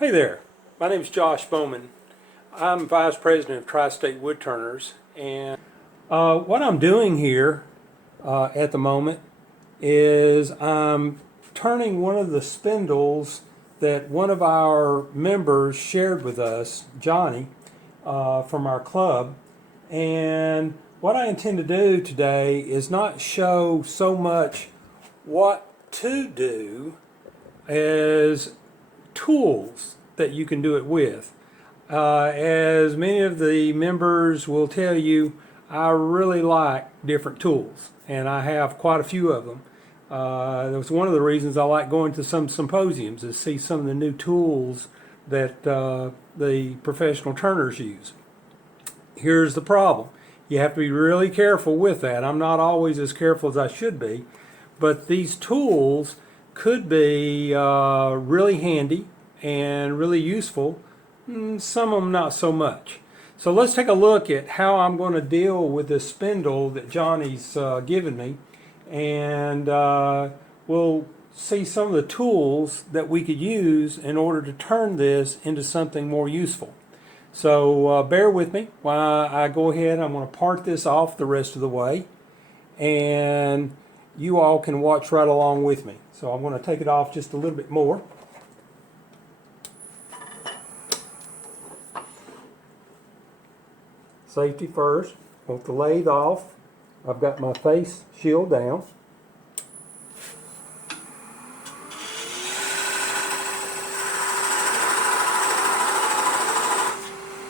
Hey there, my name is Josh Bowman. I'm Vice President of TriStateWoodturners, and what I'm doing here at the moment is I'm turning one of the spindles that one of our members shared with us, Johnny, from our club. And what I intend to do today is not show so much what to do as tools that you can do it with. As many of the members will tell you, I really like different tools, and I have quite a few of them. That was one of the reasons I like going to some symposiums, is see some of the new tools that the professional turners use. Here's the problem. You have to be really careful with that. I'm not always as careful as I should be, but these tools could be really handy and really useful. Some of them not so much. So let's take a look at how I'm going to deal with this spindle that Johnny's given me, and we'll see some of the tools that we could use in order to turn this into something more useful. So bear with me while I go ahead. I'm going to part this off the rest of the way, and you all can watch right along with me. So I'm going to take it off just a little bit more. Safety first. Want the lathe off. I've got my face shield down.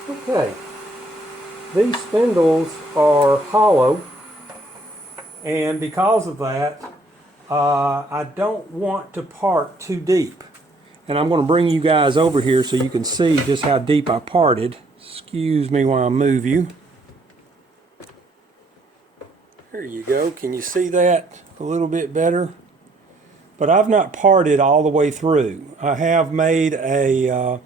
Okay. These spindles are hollow, and because of that, I don't want to part too deep. And I'm going to bring you guys over here so you can see just how deep I parted. Excuse me while I move you. There you go. Can you see that a little bit better? But I've not parted all the way through. I have made a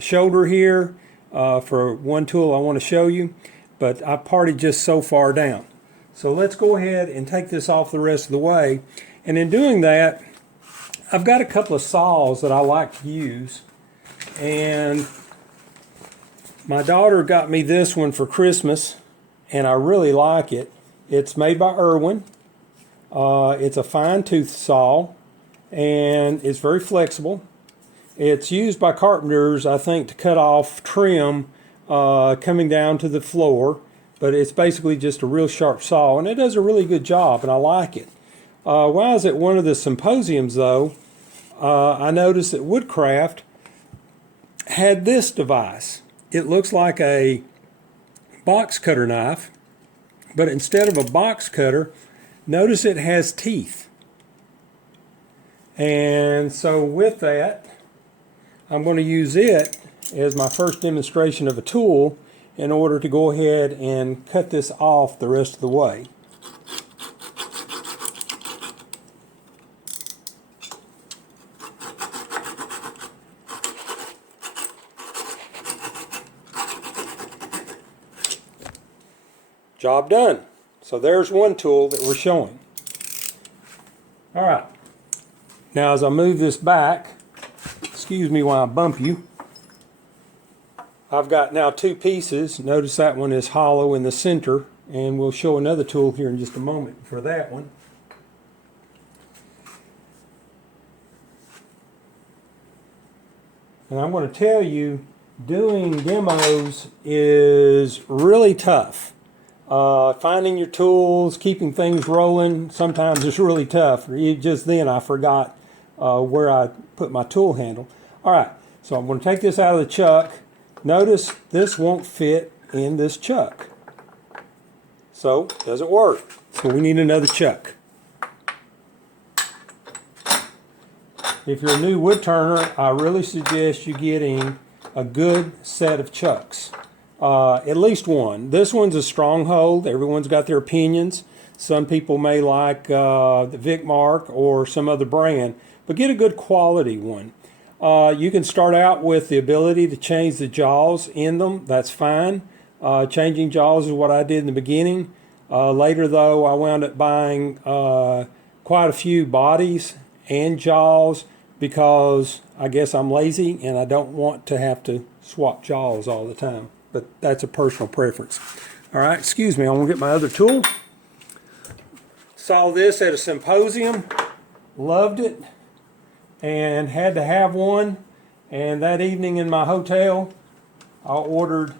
shoulder here for one tool I want to show you, but I parted just so far down. So let's go ahead and take this off the rest of the way. And in doing that, I've got a couple of saws that I like to use, and my daughter got me this one for Christmas, and I really like it. It's made by Irwin. It's a fine tooth saw, and it's very flexible. It's used by carpenters, I think, to cut off trim coming down to the floor, but it's basically just a real sharp saw, and it does a really good job, and I like it. While I was at one of the symposiums, though, I noticed that Woodcraft had this device. It looks like a box cutter knife, but instead of a box cutter, notice it has teeth. And so with that, I'm going to use it as my first demonstration of a tool in order to go ahead and cut this off the rest of the way. Job done. So there's one tool that we're showing. All right. Now as I move this back, excuse me while I bump you, I've got now two pieces. Notice that one is hollow in the center, and we'll show another tool here in just a moment for that one. And I'm going to tell you, doing demos is really tough. Finding your tools, keeping things rolling, sometimes it's really tough. Just then I forgot where I put my tool handle. All right, so I'm going to take this out of the chuck. Notice this won't fit in this chuck. So, it doesn't work. So we need another chuck. If you're a new wood turner, I really suggest you getting a good set of chucks. At least one. This one's a Stronghold. Everyone's got their opinions. Some people may like the Vicmark or some other brand, but get a good quality one. You can start out with the ability to change the jaws in them. That's fine. Changing jaws is what I did in the beginning. Later, though, I wound up buying quite a few bodies and jaws because I guess I'm lazy and I don't want to have to swap jaws all the time. But that's a personal preference. All right, excuse me, I'm gonna get my other tool. Saw this at a symposium, loved it, and had to have one. And that evening in my hotel, I ordered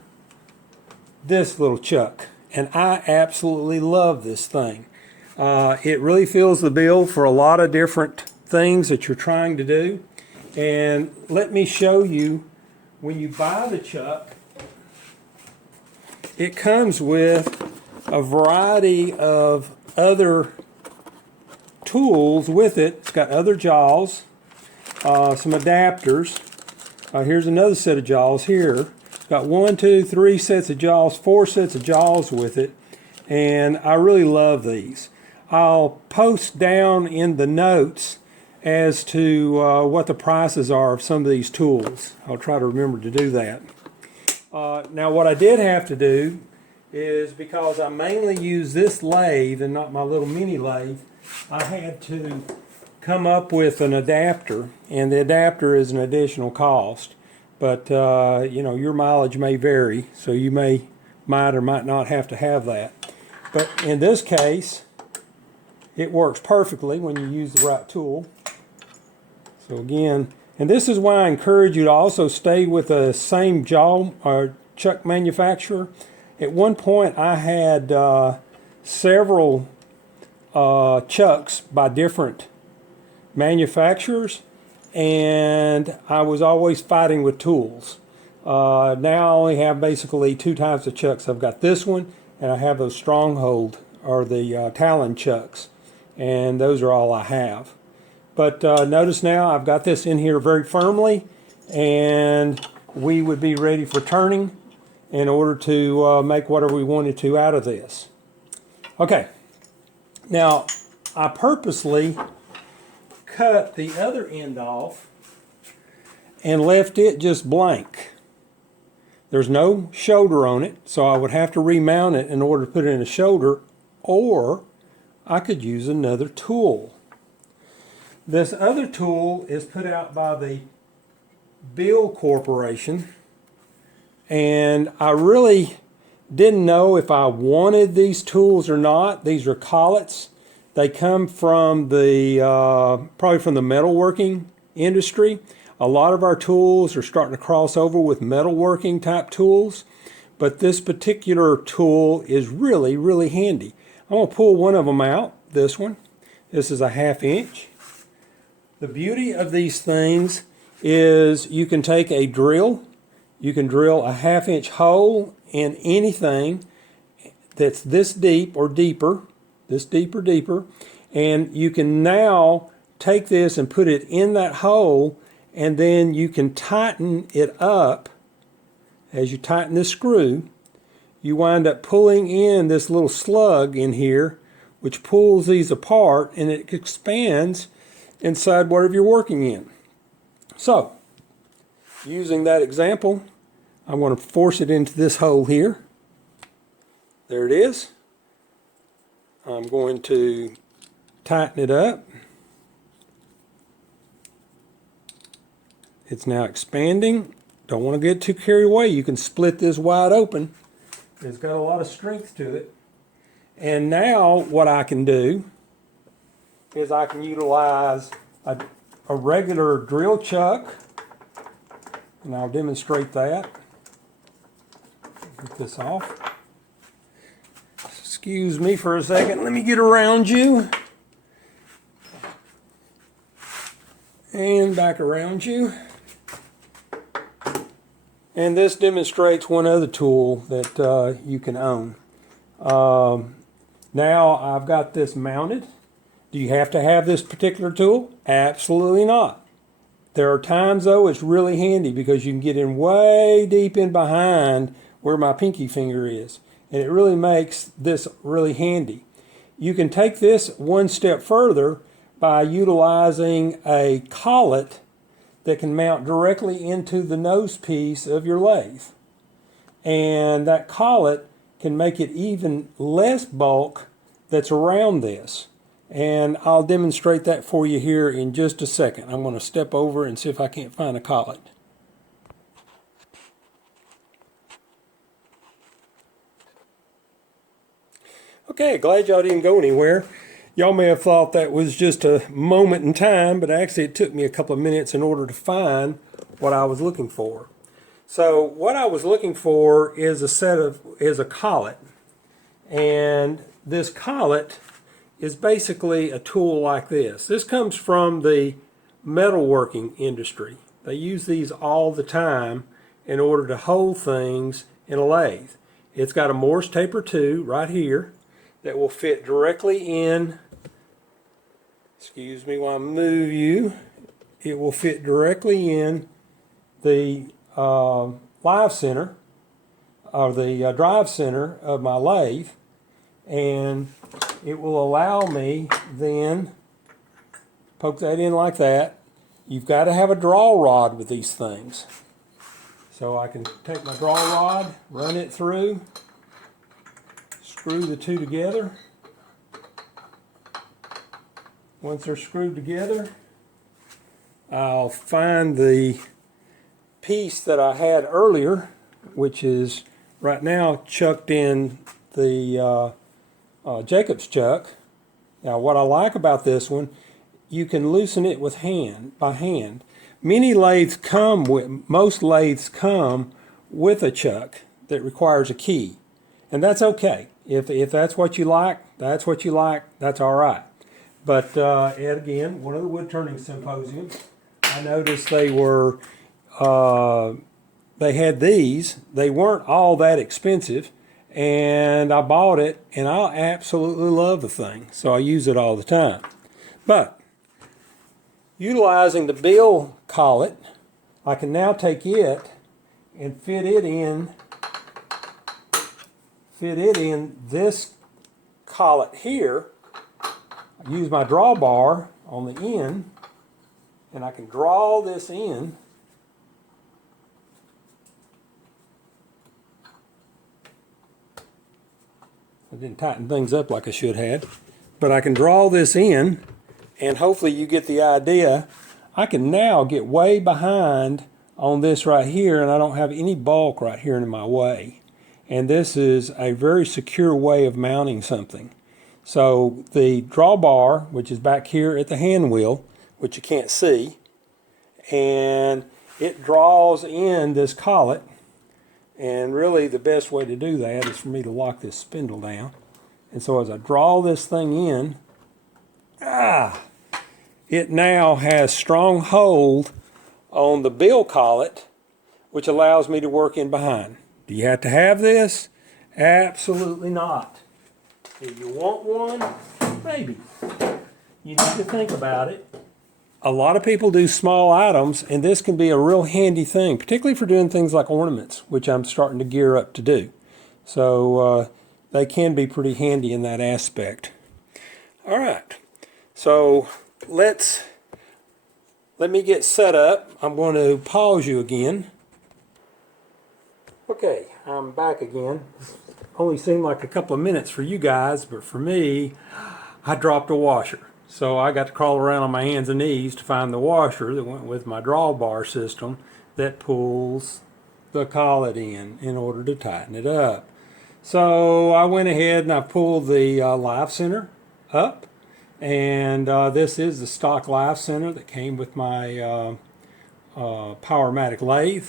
this little chuck. And I absolutely love this thing. It really fills the bill for a lot of different things that you're trying to do. And let me show you, when you buy the chuck, it comes with a variety of other tools with it. It's got other jaws, some adapters. Here's another set of jaws here. It's got 1, 2, 3 sets of jaws, 4 sets of jaws with it, and I really love these. I'll post down in the notes as to what the prices are of some of these tools. I'll try to remember to do that. Now what I did have to do is, because I mainly use this lathe and not my little mini lathe, I had to come up with an adapter, and the adapter is an additional cost. But you know, your mileage may vary, so you might or might not have to have that. But in this case, it works perfectly when you use the right tool. So again, and this is why I encourage you to also stay with the same jaw or chuck manufacturer. At one point, I had several chucks by different manufacturers, and I was always fighting with tools. Now I only have basically 2 types of chucks. I've got this one, and I have those stronghold or the Talon chucks, and those are all I have. But notice now I've got this in here very firmly, and we would be ready for turning in order to make whatever we wanted to out of this. Okay, now I purposely cut the other end off and left it just blank. There's no shoulder on it, so I would have to remount it in order to put it in a shoulder, or I could use another tool. This other tool is put out by the Bill Corporation, and I really didn't know if I wanted these tools or not. These are collets. They come from the probably from the metalworking industry. A lot of our tools are starting to cross over with metalworking type tools, but this particular tool is really, really handy. I'm going to pull one of them out, this one. This is a 1/2 inch. The beauty of these things is you can take a drill, you can drill a 1/2 inch hole in anything that's this deep or deeper, and you can now take this and put it in that hole, and then you can tighten it up. As you tighten this screw, you wind up pulling in this little slug in here, which pulls these apart, and it expands inside whatever you're working in. So, using that example, I'm going to force it into this hole here. There it is. I'm going to tighten it up. It's now expanding. Don't want to get too carried away. You can split this wide open. It's got a lot of strength to it. And now what I can do is I can utilize a regular drill chuck, and I'll demonstrate that. Get this off. Excuse me for a second. Let me get around you. And back around you. And this demonstrates one other tool that you can own. Now I've got this mounted. Do you have to have this particular tool? Absolutely not. There are times though it's really handy because you can get in way deep in behind where my pinky finger is. And it really makes this really handy. You can take this one step further by utilizing a collet that can mount directly into the nose piece of your lathe. And that collet can make it even less bulk that's around this. And I'll demonstrate that for you here in just a second. I'm going to step over and see if I can't find a collet. Okay, glad y'all didn't go anywhere. Y'all may have thought that was just a moment in time, but actually it took me a couple of minutes in order to find what I was looking for. So what I was looking for is a collet. And this collet is basically a tool like this. This comes from the metalworking industry. They use these all the time in order to hold things in a lathe. It's got a Morse taper too right here that will fit directly in, excuse me while I move you, it will fit directly in the live center, or the drive center of my lathe, and it will allow me then, poke that in like that. You've got to have a draw rod with these things. So I can take my draw rod, run it through, screw the two together. Once they're screwed together, I'll find the piece that I had earlier, which is right now chucked in the Jacob's chuck. Now what I like about this one, you can loosen it with by hand. Most lathes come with a chuck that requires a key, and that's okay. If that's what you like, that's what you like, that's all right. But again, one of the wood turning symposiums, I noticed they had these. They weren't all that expensive, and I bought it, and I absolutely love the thing, so I use it all the time. But utilizing the bill collet, I can now take it and fit it in this collet here. I use my drawbar on the end, and I can draw this in. I didn't tighten things up like I should have, but I can draw this in, and hopefully you get the idea. I can now get way behind on this right here, and I don't have any bulk right here in my way. And this is a very secure way of mounting something. So the drawbar, which is back here at the hand wheel, which you can't see, and it draws in this collet. And really the best way to do that is for me to lock this spindle down. And so as I draw this thing in, it now has strong hold on the bill collet, which allows me to work in behind. Do you have to have this? Absolutely not. Do you want one? Maybe. You need to think about it. A lot of people do small items, and this can be a real handy thing, particularly for doing things like ornaments, which I'm starting to gear up to do. So they can be pretty handy in that aspect. All right, so let me get set up. I'm going to pause you again. Okay, I'm back again. Only seemed like a couple of minutes for you guys, but for me, I dropped a washer. So I got to crawl around on my hands and knees to find the washer that went with my drawbar system that pulls the collet in order to tighten it up. So I went ahead and I pulled the live center up, and this is the stock live center that came with my Powermatic lathe.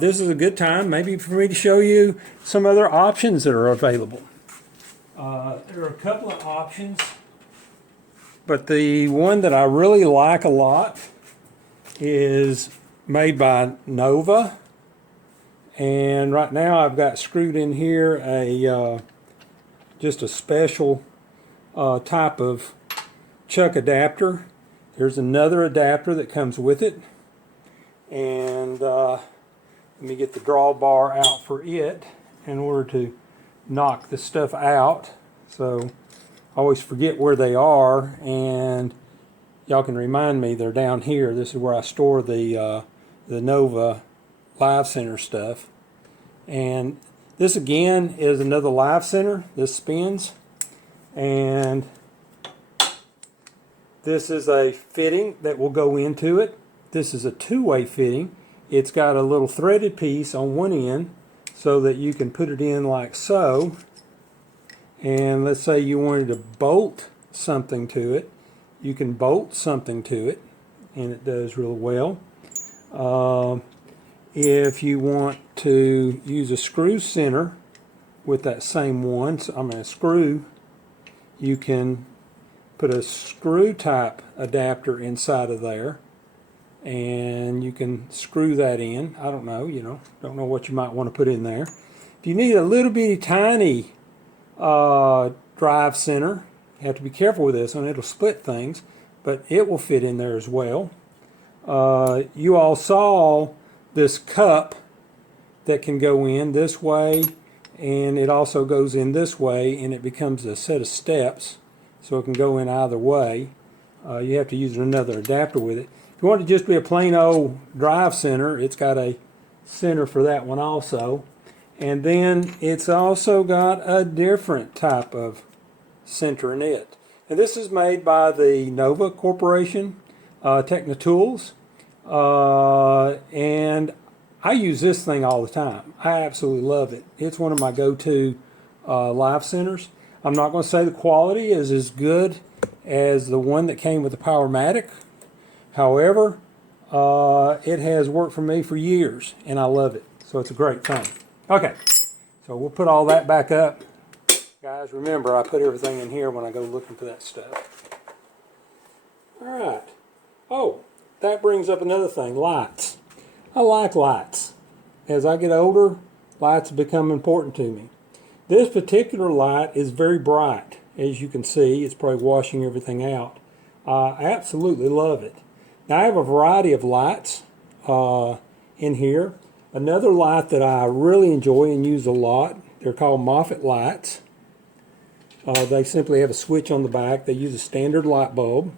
This is a good time maybe for me to show you some other options that are available. There are a couple of options, but the one that I really like a lot is made by Nova. And right now I've got screwed in here just a special type of chuck adapter. There's another adapter that comes with it. And let me get the drawbar out for it in order to knock the stuff out. So I always forget where they are, and y'all can remind me they're down here. This is where I store the Nova Live Center stuff. And this again is another Live Center. This spins, and This is a fitting that will go into it. This is a two-way fitting. It's got a little threaded piece on one end so that you can put it in like so. And let's say you wanted to bolt something to it. You can bolt something to it, and it does real well. If you want to use a screw center with that same one, so I'm going to screw, you can put a screw type adapter inside of there, and you can screw that in. I don't know, don't know what you might want to put in there. If you need a little bitty tiny drive center, you have to be careful with this one. It'll split things, but it will fit in there as well. You all saw this cup that can go in this way, and it also goes in this way, and it becomes a set of steps, so it can go in either way. You have to use another adapter with it. If you want it to just be a plain old drive center, it's got a center for that one also. And then it's also got a different type of center in it. And this is made by the Nova Corporation, Technitools. And I use this thing all the time. I absolutely love it. It's one of my go-to live centers. I'm not going to say the quality is as good as the one that came with the Powermatic. However, it has worked for me for years, and I love it. So it's a great thing. Okay, so we'll put all that back up. Guys, remember, I put everything in here when I go looking for that stuff. All right. Oh, that brings up another thing, lights. I like lights. As I get older, lights become important to me. This particular light is very bright. As you can see, it's probably washing everything out. I absolutely love it. Now, I have a variety of lights in here. Another light that I really enjoy and use a lot, they're called Moffett lights. They simply have a switch on the back. They use a standard light bulb.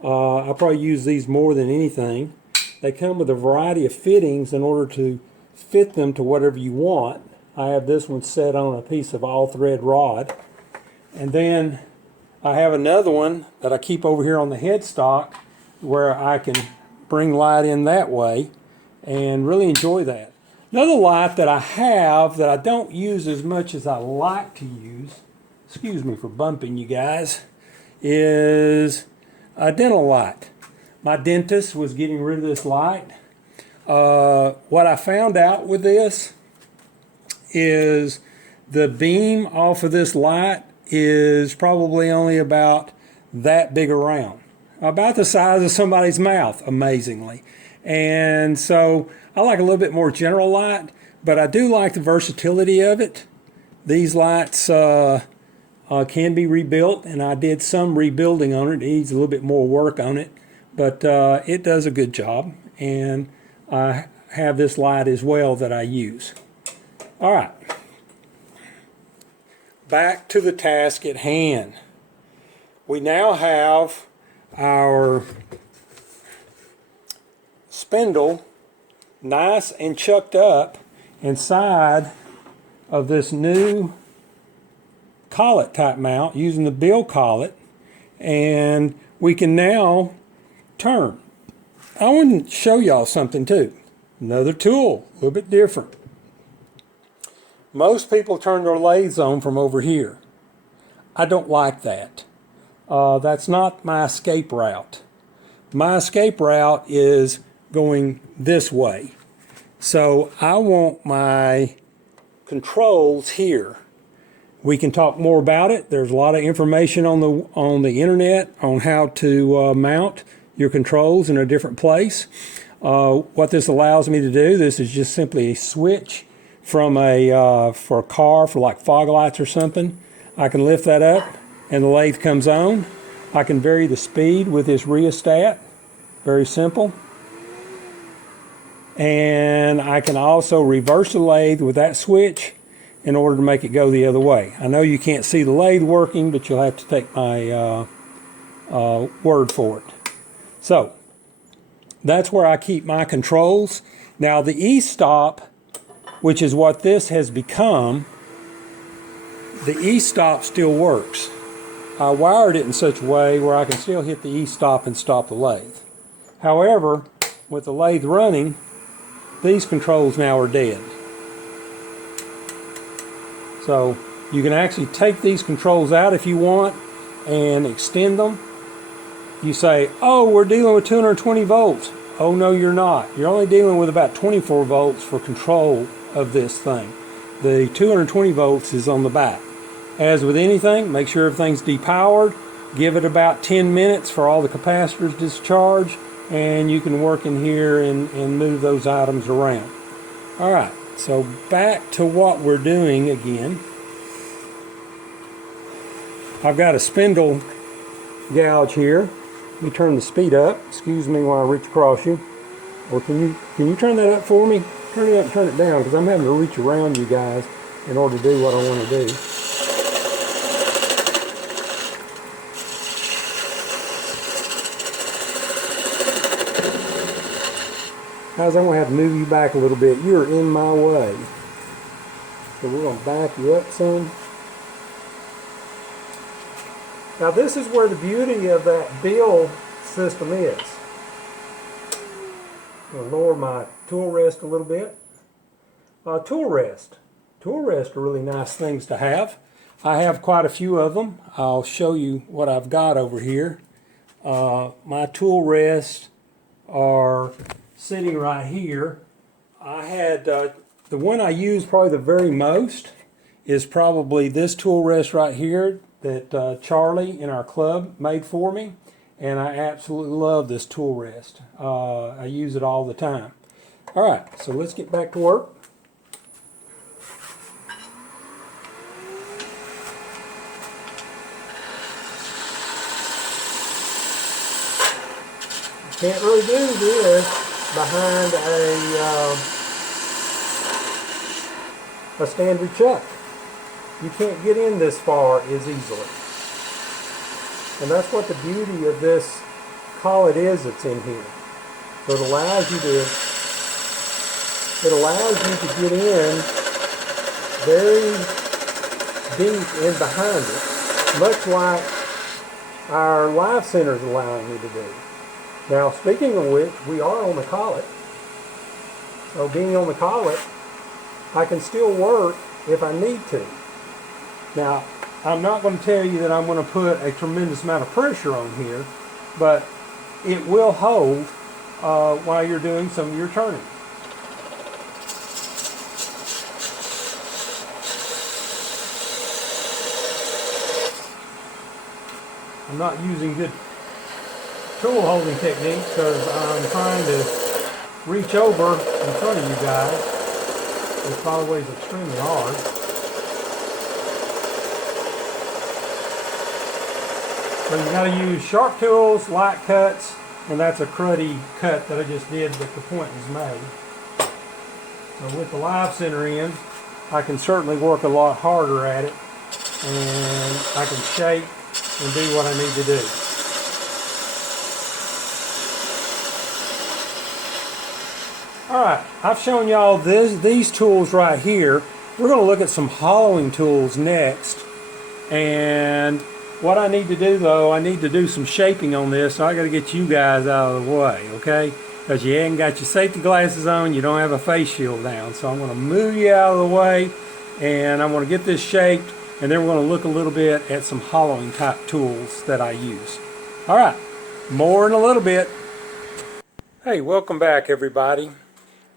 I probably use these more than anything. They come with a variety of fittings in order to fit them to whatever you want. I have this one set on a piece of all-thread rod. And then I have another one that I keep over here on the headstock where I can bring light in that way and really enjoy that. Another light that I have that I don't use as much as I like to use, excuse me for bumping you guys, is a dental light. My dentist was getting rid of this light. What I found out with this is the beam off of this light is probably only about that big around. About the size of somebody's mouth, amazingly. And so I like a little bit more general light, but I do like the versatility of it. These lights can be rebuilt, and I did some rebuilding on it. It needs a little bit more work on it, but it does a good job. And I have this light as well that I use. All right. Back to the task at hand. We now have our spindle nice and chucked up inside of this new collet type mount using the bill collet, and we can now turn. I want to show y'all something too. Another tool, a little bit different. Most people turn their lathes on from over here. I don't like that. That's not my escape route. My escape route is going this way. So I want my controls here. We can talk more about it. There's a lot of information on the internet on how to mount your controls in a different place. What this allows me to do, this is just simply a switch from for a car, for like fog lights or something. I can lift that up and the lathe comes on. I can vary the speed with this rheostat. Very simple. And I can also reverse the lathe with that switch in order to make it go the other way. I know you can't see the lathe working, but you'll have to take my word for it. So that's where I keep my controls. Now the e-stop, which is what this has become, the e-stop still works. I wired it in such a way where I can still hit the E-stop and stop the lathe. However, with the lathe running, these controls now are dead. So you can actually take these controls out if you want and extend them. You say, oh, we're dealing with 220 volts. Oh, no, you're not. You're only dealing with about 24 volts for control of this thing. The 220 volts is on the back. As with anything, make sure everything's depowered. Give it about 10 minutes for all the capacitors to discharge, and you can work in here and move those items around. All right, so back to what we're doing again. I've got a spindle gouge here. Let me turn the speed up. Excuse me while I reach across you. Or can you turn that up for me? Turn it up and turn it down, because I'm having to reach around you guys in order to do what I want to do. Guys, I'm going to have to move you back a little bit. You're in my way. So we're going to back you up some. Now this is where the beauty of that bill system is. I'm going to lower my tool rest a little bit. Tool rest. Tool rest are really nice things to have. I have quite a few of them. I'll show you what I've got over here. My tool rests are sitting right here. I had the one I use probably the very most is probably this tool rest right here that Charlie in our club made for me, and I absolutely love this tool rest. I use it all the time. All right, so let's get back to work. Can't really do this behind a standard chuck. You can't get in this far as easily. And that's what the beauty of this collet is that's in here. So it allows you to get in very deep in behind it, much like our live center is allowing you to do. Now, speaking of which, we are on the collet. So being on the collet, I can still work if I need to. Now, I'm not going to tell you that I'm going to put a tremendous amount of pressure on here, but it will hold while you're doing some of your turning. I'm not using good tool holding techniques because I'm trying to reach over in front of you guys, which by the way is extremely hard. So you got to use sharp tools, light cuts, and that's a cruddy cut that I just did, but the point was made. So with the live center in, I can certainly work a lot harder at it, and I can shape and do what I need to do. Alright, I've shown y'all these tools right here. We're going to look at some hollowing tools next, and what I need to do though, I need to do some shaping on this, so I got to get you guys out of the way, okay? Because you ain't got your safety glasses on, you don't have a face shield down. So I'm going to move you out of the way, and I'm going to get this shaped, and then we're going to look a little bit at some hollowing type tools that I use. Alright, more in a little bit. Hey, welcome back everybody.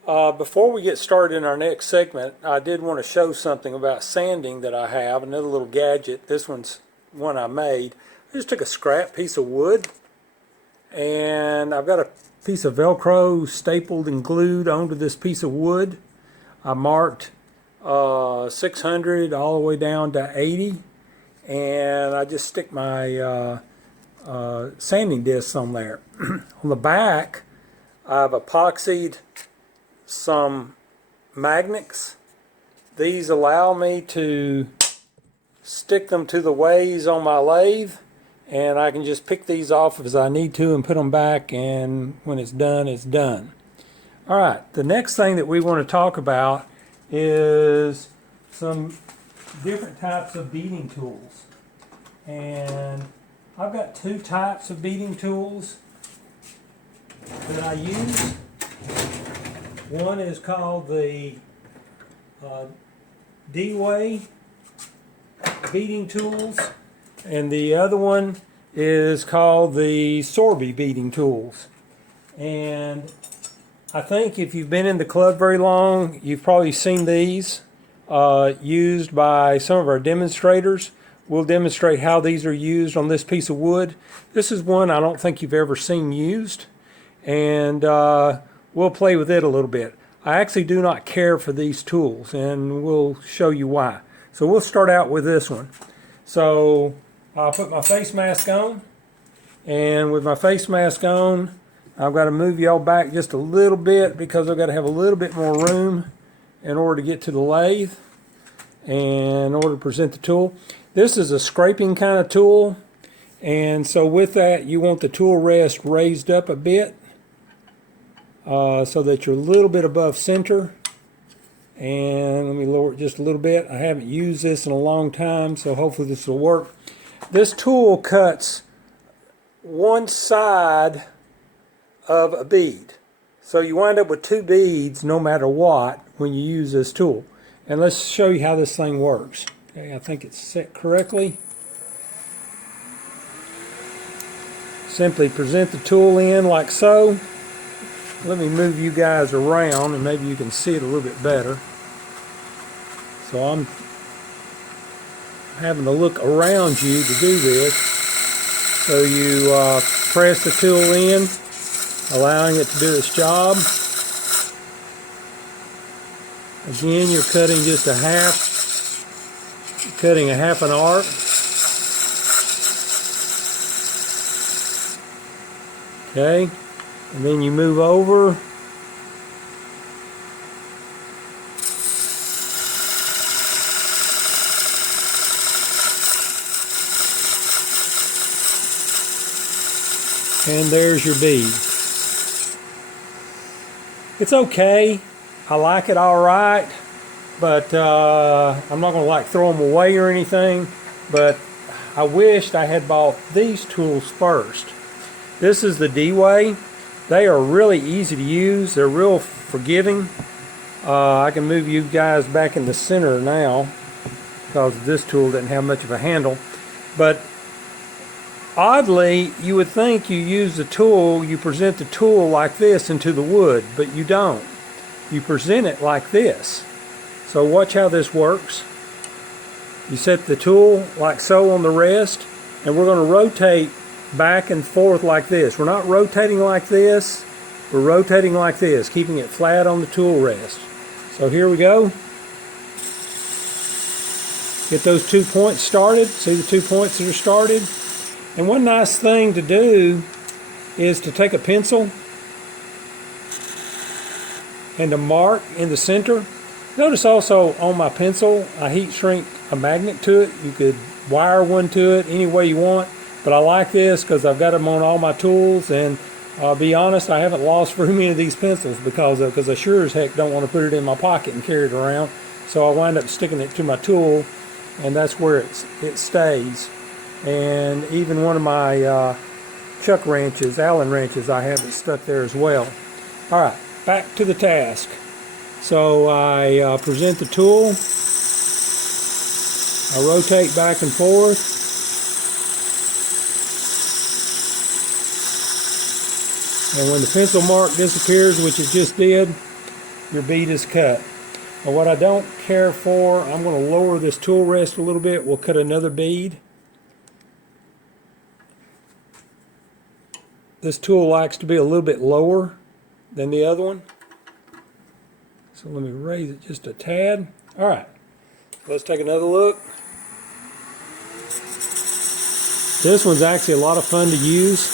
Before we get started in our next segment, I did want to show something about sanding that I have, another little gadget. This one's one I made. I just took a scrap piece of wood, and I've got a piece of Velcro stapled and glued onto this piece of wood. I marked 600 all the way down to 80, and I just stick my sanding discs on there. On the back, I've epoxied some magnets. These allow me to stick them to the ways on my lathe, and I can just pick these off as I need to and put them back, and when it's done, it's done. Alright, the next thing that we want to talk about is some different types of beading tools. And I've got two types of beading tools that I use. One is called the D-Way beading tools, and the other one is called the Sorby beading tools. And I think if you've been in the club very long, you've probably seen these used by some of our demonstrators. We'll demonstrate how these are used on this piece of wood. This is one I don't think you've ever seen used, and we'll play with it a little bit. I actually do not care for these tools, and we'll show you why. So we'll start out with this one. So I'll put my face mask on, and with my face mask on, I've got to move y'all back just a little bit because I've got to have a little bit more room in order to get to the lathe and in order to present the tool. This is a scraping kind of tool, and so with that you want the tool rest raised up a bit so that you're a little bit above center. And let me lower it just a little bit. I haven't used this in a long time, so hopefully this will work. This tool cuts one side of a bead, so you wind up with two beads no matter what when you use this tool. And let's show you how this thing works. Okay, I think it's set correctly. Simply present the tool in like so. Let me move you guys around and maybe you can see it a little bit better. So I'm having to look around you to do this. So you press the tool in, allowing it to do its job. Again, you're cutting just a half, cutting a half an arc. Okay, and then you move over. And there's your bead. It's okay. I like it all right, but I'm not going to like throw them away or anything, but I wished I had bought these tools first. This is the D-Way. They are really easy to use. They're real forgiving. I can move you guys back in the center now because this tool doesn't have much of a handle. But oddly, you would think you use the tool, you present the tool like this into the wood, but you don't. You present it like this. So watch how this works. You set the tool like so on the rest, and we're going to rotate back and forth like this. We're not rotating like this, we're rotating like this, keeping it flat on the tool rest. So here we go. Get those 2 points started. See the 2 points that are started? And one nice thing to do is to take a pencil and to mark in the center. Notice also on my pencil, I heat shrink a magnet to it. You could wire one to it any way you want, but I like this because I've got them on all my tools, and I'll be honest, I haven't lost very many of these pencils because I sure as heck don't want to put it in my pocket and carry it around. So I wind up sticking it to my tool, and that's where it stays. And even one of my chuck wrenches, Allen wrenches, I have it stuck there as well. All right, back to the task. So I present the tool, I rotate back and forth, and when the pencil mark disappears, which it just did, your bead is cut. Now what I don't care for, I'm going to lower this tool rest a little bit. We'll cut another bead. This tool likes to be a little bit lower than the other one. So let me raise it just a tad. All right, let's take another look. This one's actually a lot of fun to use.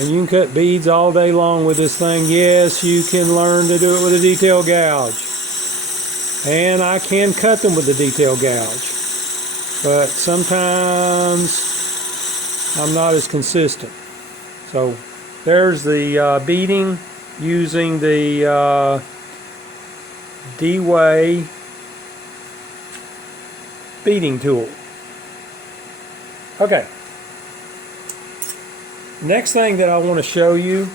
And you can cut beads all day long with this thing. Yes, you can learn to do it with a detail gouge. And I can cut them with a detail gouge. But sometimes I'm not as consistent. So there's the beading using the D-Way speeding tool. Okay. Next thing that I want to show you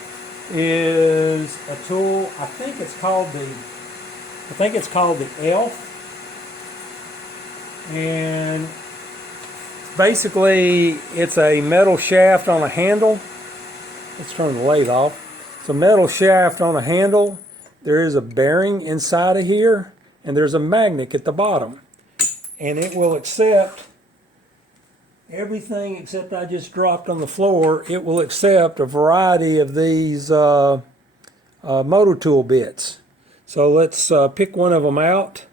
is a tool. I think it's called the Elf, and basically it's a metal shaft on a handle. Let's turn the lathe off. It's a metal shaft on a handle. There is a bearing inside of here, and there's a magnet at the bottom, and it will accept everything except I just dropped on the floor. It will accept a variety of these motor tool bits. So let's pick one of them out.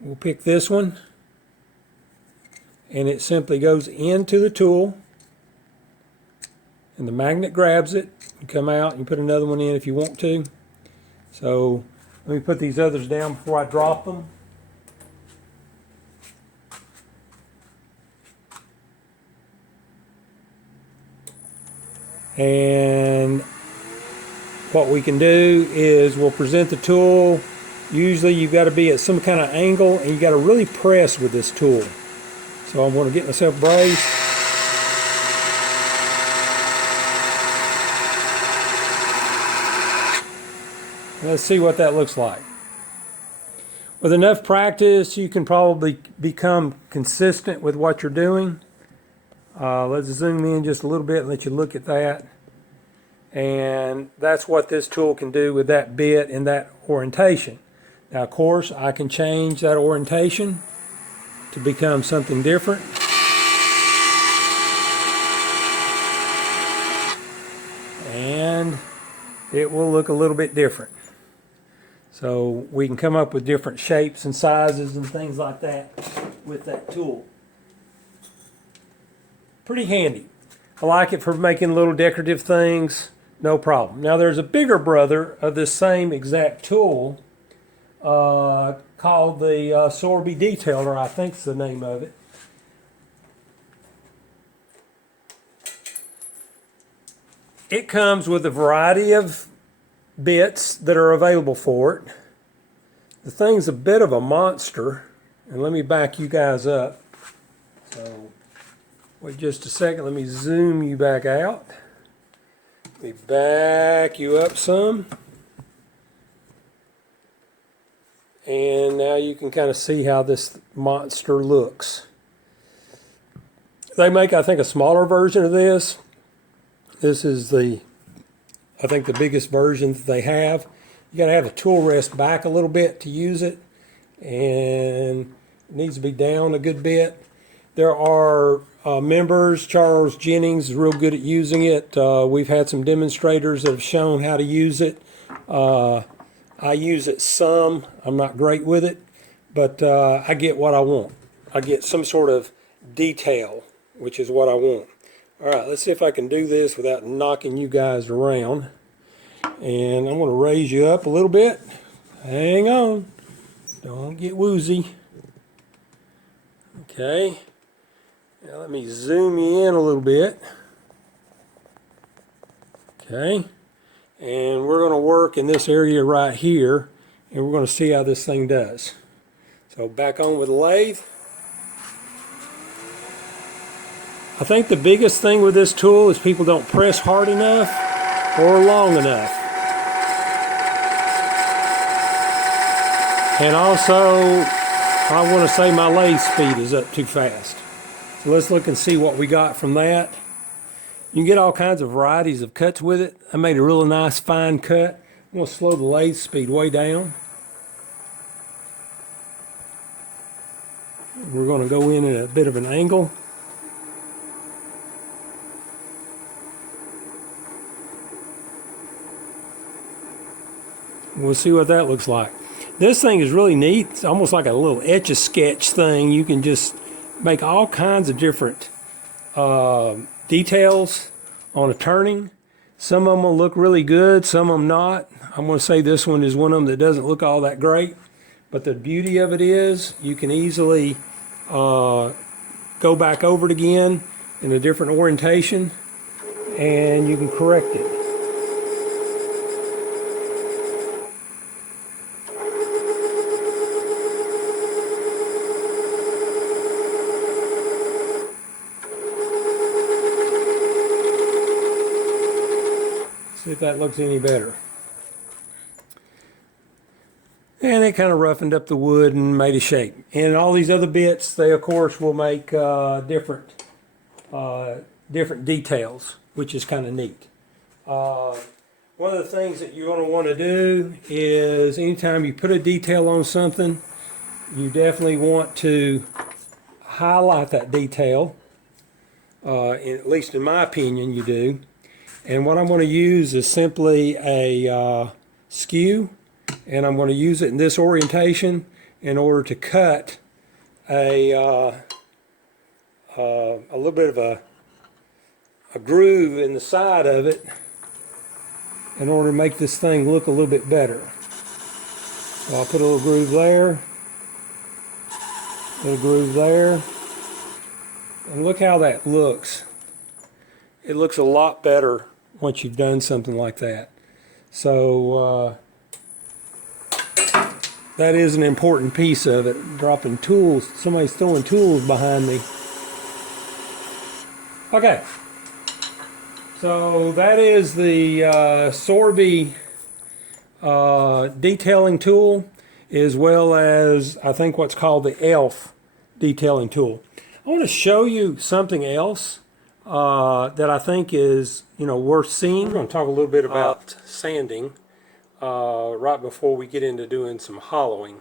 We'll pick this one, and it simply goes into the tool, and the magnet grabs it. You come out and put another one in if you want to. So let me put these others down before I drop them. And what we can do is we'll present the tool. Usually you've got to be at some kind of angle, and you got to really press with this tool. So I'm going to get myself braced. Let's see what that looks like. With enough practice, you can probably become consistent with what you're doing. Let's zoom in just a little bit and let you look at that. And that's what this tool can do with that bit and that orientation. Now, of course, I can change that orientation to become something different. And it will look a little bit different. So we can come up with different shapes and sizes and things like that with that tool. Pretty handy. I like it for making little decorative things, no problem. Now there's a bigger brother of this same exact tool called the Sorby Detailer, I think's the name of it. It comes with a variety of bits that are available for it. The thing's a bit of a monster, and let me back you guys up. So wait just a second, let me zoom you back out. Let me back you up some. And now you can kind of see how this monster looks. They make, I think, a smaller version of this. This is I think the biggest version that they have. You got to have the tool rest back a little bit to use it, and it needs to be down a good bit. There are members. Charles Jennings is real good at using it. We've had some demonstrators that have shown how to use it. I use it some. I'm not great with it, but I get what I want. I get some sort of detail, which is what I want. All right, let's see if I can do this without knocking you guys around. And I'm going to raise you up a little bit. Hang on. Don't get woozy. Okay. Now let me zoom you in a little bit. Okay. And we're going to work in this area right here, and we're going to see how this thing does. So back on with the lathe. I think the biggest thing with this tool is people don't press hard enough or long enough. And also, I want to say my lathe speed is up too fast. So let's look and see what we got from that. You can get all kinds of varieties of cuts with it. I made a really nice fine cut. I'm going to slow the lathe speed way down. We're going to go in at a bit of an angle. We'll see what that looks like. This thing is really neat. It's almost like a little etch-a-sketch thing. You can just make all kinds of different details on a turning. Some of them will look really good, some of them not. I'm going to say this one is one of them that doesn't look all that great. But the beauty of it is you can easily go back over it again in a different orientation, and you can correct it. See if that looks any better. And it kind of roughened up the wood and made a shape. And all these other bits, they of course will make different details, which is kind of neat. One of the things that you're going to want to do is anytime you put a detail on something, you definitely want to highlight that detail. At least in my opinion, you do. And what I'm going to use is simply a skew, and I'm going to use it in this orientation in order to cut a little bit of a groove in the side of it in order to make this thing look a little bit better. So I'll put a little groove there, a little groove there, and look how that looks. It looks a lot better once you've done something like that. So that is an important piece of it. Dropping tools, somebody's throwing tools behind me. Okay, so that is the Sorby detailing tool, as well as I think what's called the ELF detailing tool. I want to show you something else that I think is worth seeing. We're going to talk a little bit about sanding right before we get into doing some hollowing.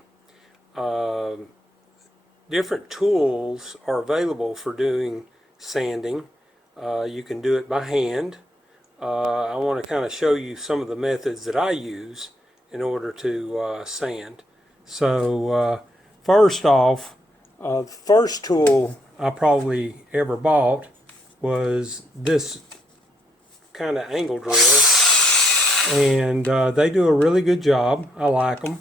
Different tools are available for doing sanding. You can do it by hand. I want to kind of show you some of the methods that I use in order to sand. So first off, the first tool I probably ever bought was this kind of angle drill, and they do a really good job. I like them.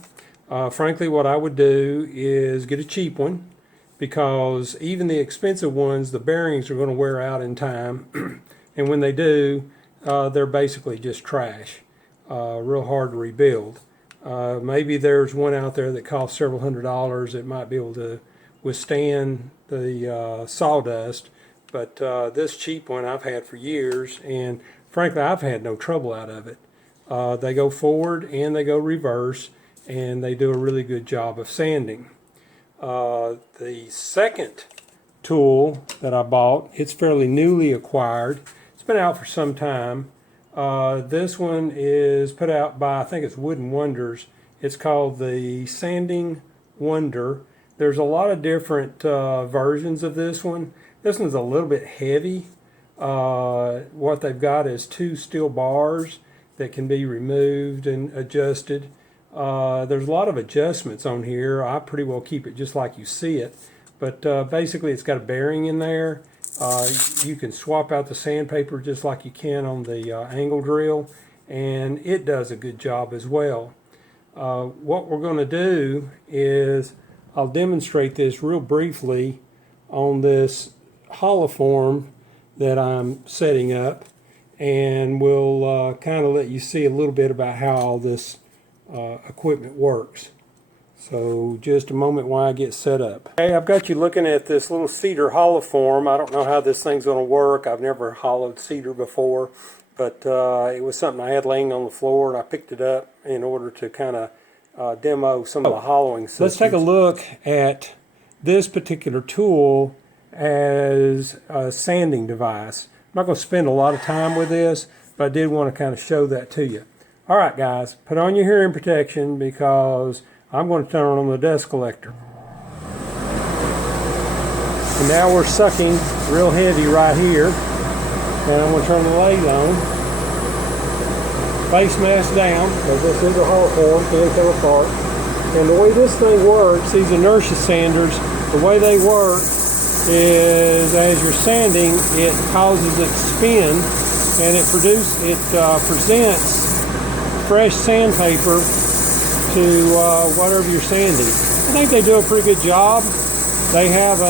Frankly, what I would do is get a cheap one, because even the expensive ones, the bearings are going to wear out in time, and when they do, they're basically just trash. Real hard to rebuild. Maybe there's one out there that costs several $100s that might be able to withstand the sawdust, but this cheap one I've had for years, and frankly I've had no trouble out of it. They go forward and they go reverse, and they do a really good job of sanding. The second tool that I bought, it's fairly newly acquired. It's been out for some time. This one is put out by, I think it's Wood and Wonders. It's called the Sanding Wonder. There's a lot of different versions of this one. This one's a little bit heavy. What they've got is 2 steel bars that can be removed and adjusted. There's a lot of adjustments on here. I pretty well keep it just like you see it. But basically it's got a bearing in there. You can swap out the sandpaper just like you can on the angle drill, and it does a good job as well. What we're going to do is I'll demonstrate this real briefly on this hollow form that I'm setting up, and we'll kind of let you see a little bit about how all this equipment works. So just a moment while I get set up. Okay, I've got you looking at this little cedar hollow form. I don't know how this thing's going to work. I've never hollowed cedar before, but it was something I had laying on the floor, and I picked it up in order to kind of demo some of the hollowing systems. Let's take a look at this particular tool as a sanding device. I'm not going to spend a lot of time with this, but I did want to kind of show that to you. All right, guys, put on your hearing protection, because I'm going to turn on the dust collector. And now we're sucking real heavy right here. And I'm going to turn the lathe on. Face mask down, because this is a hollow form, can't come apart. And the way this thing works, these inertia sanders, the way they work is as you're sanding, it causes it to spin, and it presents fresh sandpaper to whatever you're sanding. I think they do a pretty good job. They have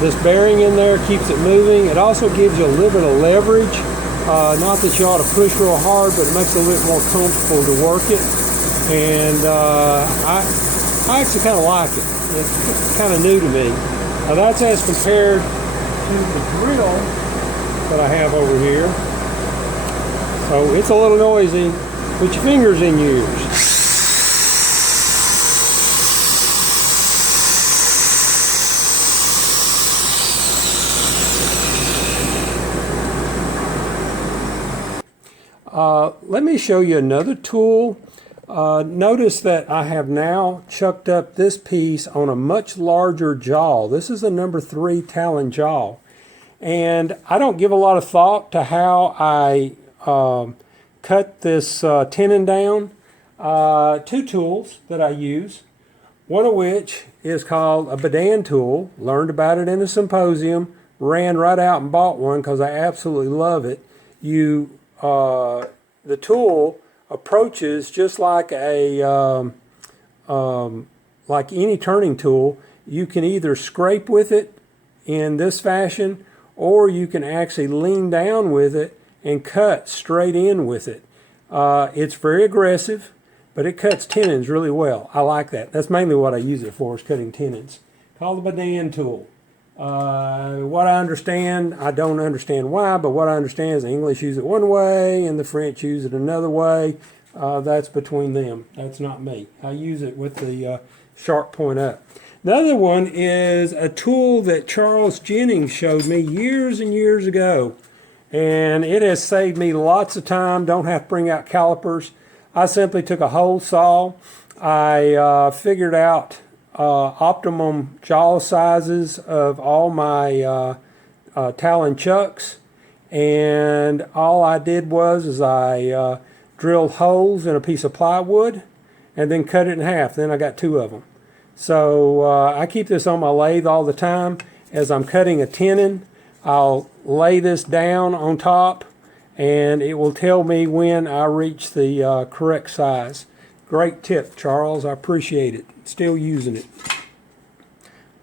this bearing in there, keeps it moving. It also gives you a little bit of leverage. Not that you ought to push real hard, but it makes it a little bit more comfortable to work it. And I actually kind of like it. It's kind of new to me. Now that's as compared to the drill that I have over here. So it's a little noisy. Put your fingers in yours. Let me show you another tool. Notice that I have now chucked up this piece on a much larger jaw. This is a number 3 Talon jaw. And I don't give a lot of thought to how I cut this tenon down. 2 tools that I use, one of which is called a Badan tool. Learned about it in a symposium, ran right out and bought one because I absolutely love it. The tool approaches just like a like any turning tool. You can either scrape with it in this fashion, or you can actually lean down with it and cut straight in with it. It's very aggressive, but it cuts tenons really well. I like that. That's mainly what I use it for, is cutting tenons. Called the Badan tool. What I understand, I don't understand why, but what I understand is the English use it one way and the French use it another way. That's between them. That's not me. I use it with the sharp point up. The other one is a tool that Charles Jennings showed me years and years ago, and it has saved me lots of time. Don't have to bring out calipers. I simply took a hole saw. I figured out optimum jaw sizes of all my Talon chucks, and all I did was I drilled holes in a piece of plywood and then cut it in half. Then I got 2 of them. So I keep this on my lathe all the time. As I'm cutting a tenon, I'll lay this down on top and it will tell me when I reach the correct size. Great tip, Charles. I appreciate it. Still using it.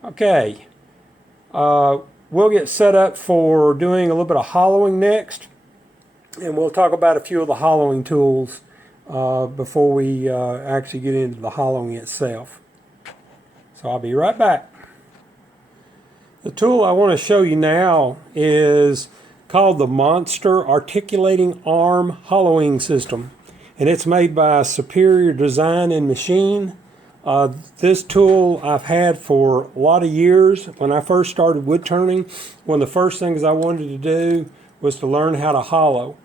Okay. We'll get set up for doing a little bit of hollowing next. And we'll talk about a few of the hollowing tools before we actually get into the hollowing itself. So I'll be right back. The tool I want to show you now is called the Monster Articulating Arm Hollowing System. And it's made by Superior Design and Machine. This tool I've had for a lot of years. When I first started wood turning, one of the first things I wanted to do was to learn how to hollow.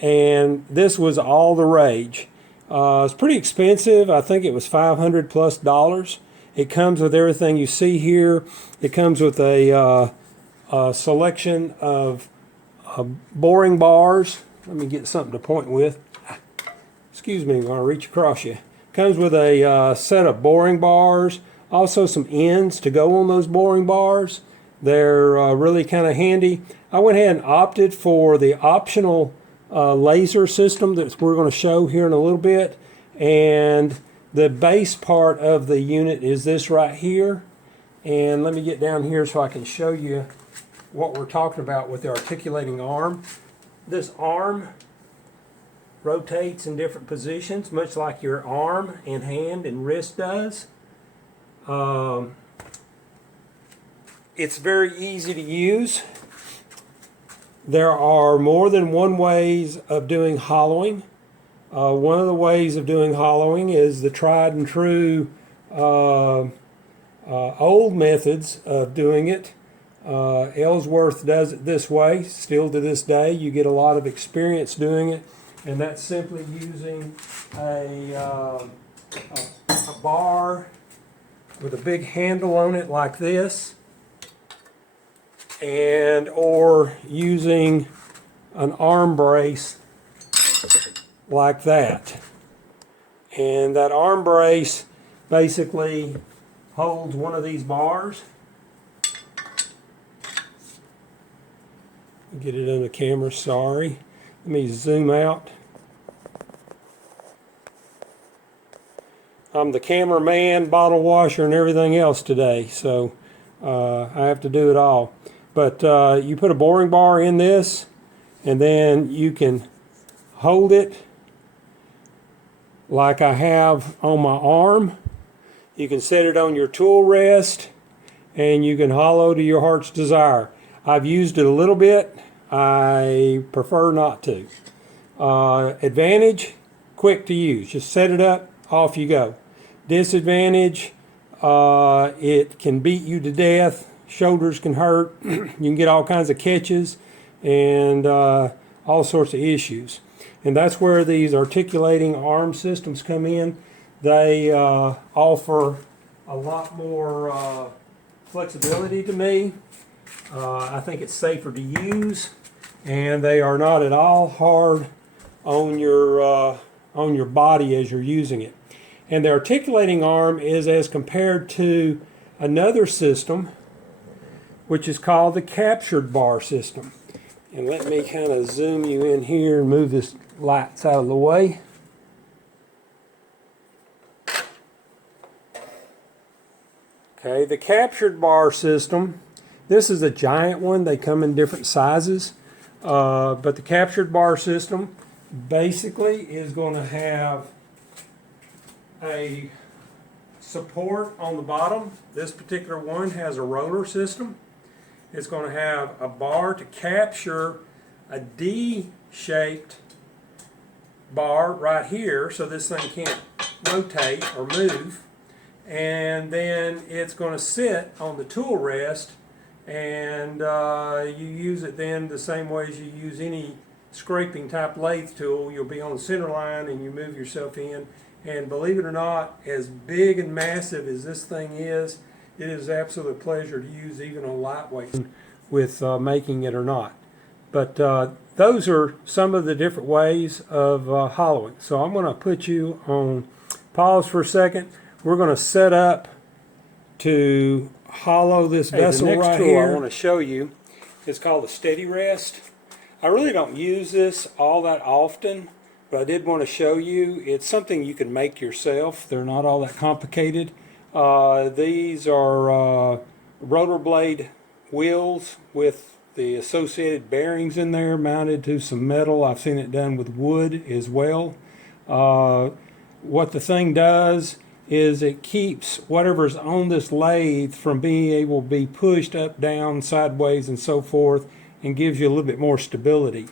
And this was all the rage. It's pretty expensive. I think it was $500+. It comes with everything you see here. It comes with a selection of boring bars. Let me get something to point with. Excuse me when I reach across you. Comes with a set of boring bars, also some ends to go on those boring bars. They're really kind of handy. I went ahead and opted for the optional laser system that we're going to show here in a little bit. And the base part of the unit is this right here. And let me get down here so I can show you what we're talking about with the articulating arm. This arm rotates in different positions, much like your arm and hand and wrist does. It's very easy to use. There are more than one ways of doing hollowing. One of the ways of doing hollowing is the tried and true old methods of doing it. Ellsworth does it this way. Still to this day, you get a lot of experience doing it. And that's simply using a bar with a big handle on it like this, and or using an arm brace like that. And that arm brace basically holds one of these bars. Get it on the camera, sorry. Let me zoom out. I'm the cameraman, bottle washer, and everything else today, so I have to do it all. But you put a boring bar in this, and then you can hold it like I have on my arm. You can set it on your tool rest, and you can hollow to your heart's desire. I've used it a little bit. I prefer not to. Advantage, quick to use. Just set it up, off you go. Disadvantage, it can beat you to death. Shoulders can hurt. You can get all kinds of catches and all sorts of issues. And that's where these articulating arm systems come in. They offer a lot more flexibility to me. I think it's safer to use, and they are not at all hard on your body as you're using it. And the articulating arm is as compared to another system, which is called the captured bar system. And let me kind of zoom you in here and move this lights out of the way. Okay, the captured bar system, this is a giant one. They come in different sizes. But the captured bar system basically is going to have a support on the bottom. This particular one has a roller system. It's going to have a bar to capture a D-shaped bar right here, so this thing can't rotate or move. And then it's going to sit on the tool rest, and you use it then the same way as you use any scraping type lathe tool. You'll be on the center line and you move yourself in. And believe it or not, as big and massive as this thing is, it is absolute pleasure to use even on lightweight with making it or not. But those are some of the different ways of hollowing. So I'm going to put you on pause for a second. We're going to set up to hollow this vessel right here. The next tool I want to show you is called the steady rest. I really don't use this all that often, but I did want to show you. It's something you can make yourself. They're not all that complicated. These are rotor blade wheels with the associated bearings in there mounted to some metal. I've seen it done with wood as well. What the thing does is it keeps whatever's on this lathe from being able to be pushed up, down, sideways, and so forth, and gives you a little bit more stability.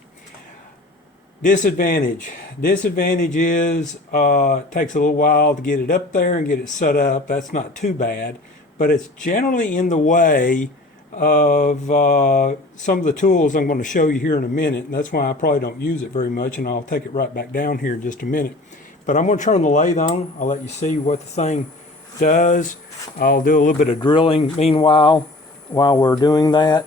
Disadvantage. Disadvantage is it takes a little while to get it up there and get it set up. That's not too bad, but it's generally in the way of some of the tools I'm going to show you here in a minute, and that's why I probably don't use it very much, and I'll take it right back down here in just a minute. But I'm going to turn the lathe on. I'll let you see what the thing does. I'll do a little bit of drilling meanwhile while we're doing that.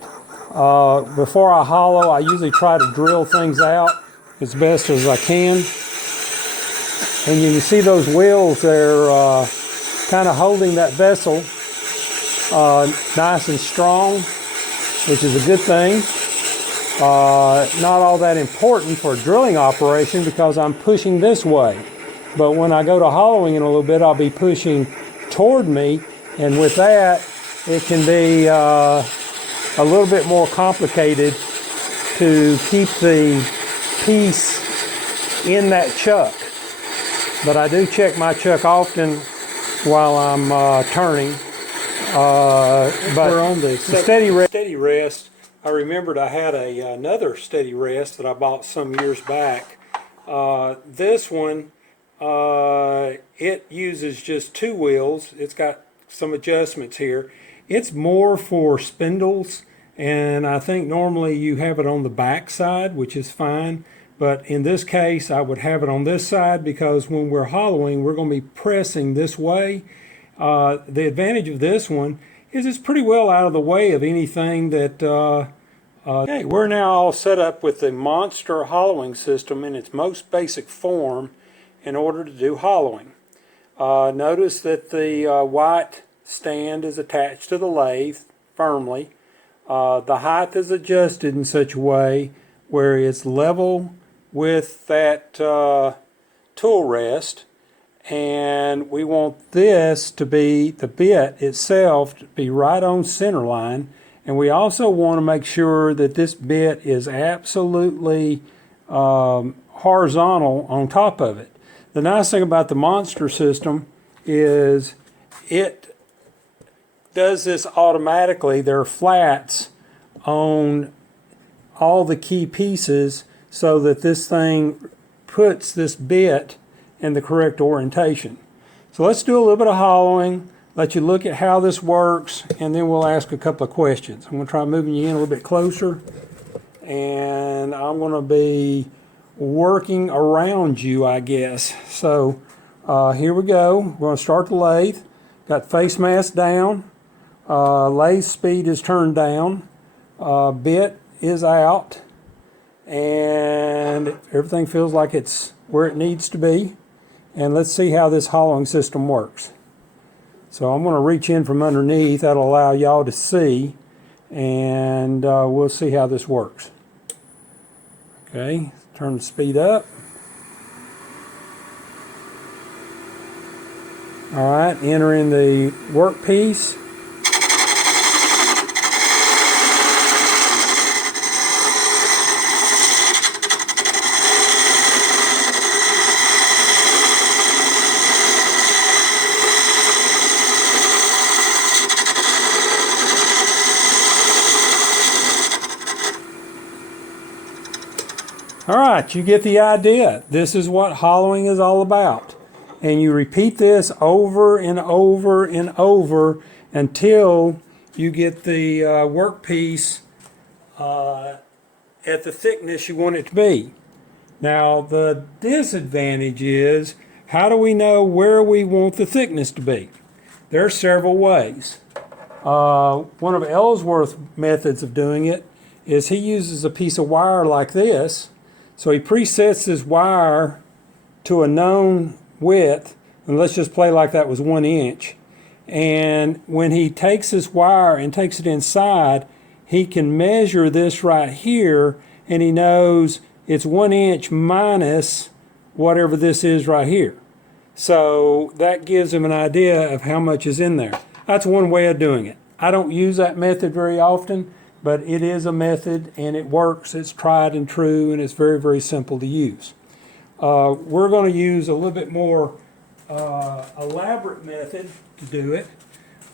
Before I hollow, I usually try to drill things out as best as I can. And you can see those wheels, they're kind of holding that vessel nice and strong, which is a good thing. Not all that important for a drilling operation because I'm pushing this way. But when I go to hollowing in a little bit, I'll be pushing toward me, and with that, it can be a little bit more complicated to keep the piece in that chuck. But I do check my chuck often while I'm turning. But we're on the steady rest. I remembered I had another steady rest that I bought some years back. This one, it uses just two wheels. It's got some adjustments here. It's more for spindles, and I think normally you have it on the back side, which is fine. But in this case, I would have it on this side because when we're hollowing, we're going to be pressing this way. The advantage of this one is it's pretty well out of the way of anything that... Okay, we're now all set up with the monster hollowing system in its most basic form in order to do hollowing. Notice that the white stand is attached to the lathe firmly. The height is adjusted in such a way where it's level with that tool rest, and we want this to be, the bit itself, to be right on center line, and we also want to make sure that this bit is absolutely horizontal on top of it. The nice thing about the monster system is it does this automatically. There are flats on all the key pieces so that this thing puts this bit in the correct orientation. So let's do a little bit of hollowing, let you look at how this works, and then we'll ask a couple of questions. I'm going to try moving you in a little bit closer, and I'm going to be working around you, I guess. So here we go. We're going to start the lathe. Got face mask down. Lathe speed is turned down. Bit is out. And everything feels like it's where it needs to be. And let's see how this hollowing system works. So I'm going to reach in from underneath. That'll allow y'all to see. And we'll see how this works. Okay, turn the speed up. All right, entering the workpiece. All right, you get the idea. This is what hollowing is all about. And you repeat this over and over and over until you get the workpiece at the thickness you want it to be. Now, the disadvantage is, how do we know where we want the thickness to be? There are several ways. One of Ellsworth's methods of doing it is he uses a piece of wire like this. So he presets his wire to a known width, and let's just play like that was 1 inch. And when he takes this wire and takes it inside, he can measure this right here, and he knows it's 1 inch minus whatever this is right here. So that gives him an idea of how much is in there. That's one way of doing it. I don't use that method very often, but it is a method and it works. It's tried and true, and it's very, very simple to use. We're going to use a little bit more elaborate method to do it.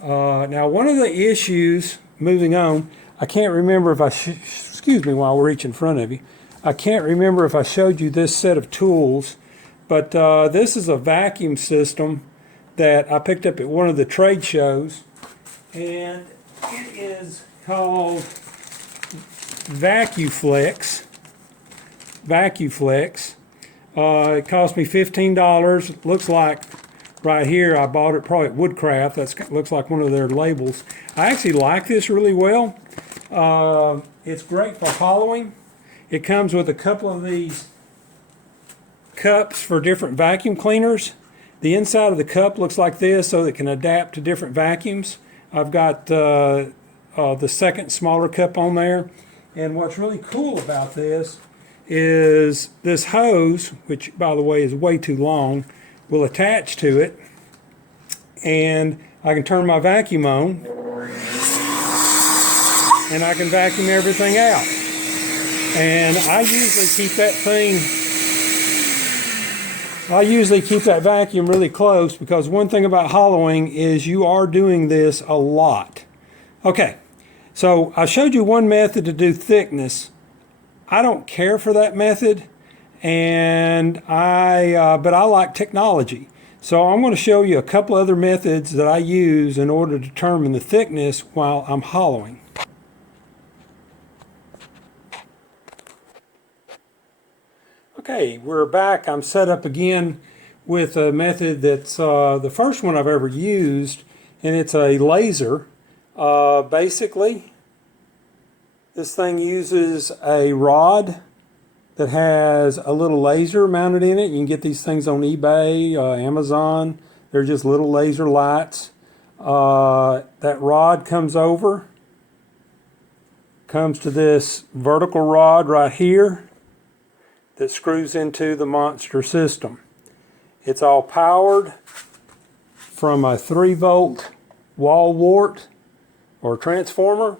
Now, one of the issues, moving on, I can't remember if excuse me while we're reaching in front of you. I can't remember if I showed you this set of tools, but this is a vacuum system that I picked up at one of the trade shows, and it is called VacuFlex. It cost me $15. It looks like right here, I bought it probably at Woodcraft. That looks like one of their labels. I actually like this really well. It's great for hollowing. It comes with a couple of these cups for different vacuum cleaners. The inside of the cup looks like this, so it can adapt to different vacuums. I've got the second smaller cup on there. And what's really cool about this is this hose, which by the way is way too long, will attach to it, and I can turn my vacuum on, and I can vacuum everything out. And I usually keep that vacuum really close, because one thing about hollowing is you are doing this a lot. Okay, so I showed you one method to do thickness. I don't care for that method, and but I like technology. So I'm going to show you a couple other methods that I use in order to determine the thickness while I'm hollowing. Okay, we're back. I'm set up again with a method that's the first one I've ever used, and it's a laser. Basically, this thing uses a rod that has a little laser mounted in it. You can get these things on eBay, Amazon. They're just little laser lights. That rod comes to this vertical rod right here that screws into the monster system. It's all powered from a 3-volt wall wart or transformer.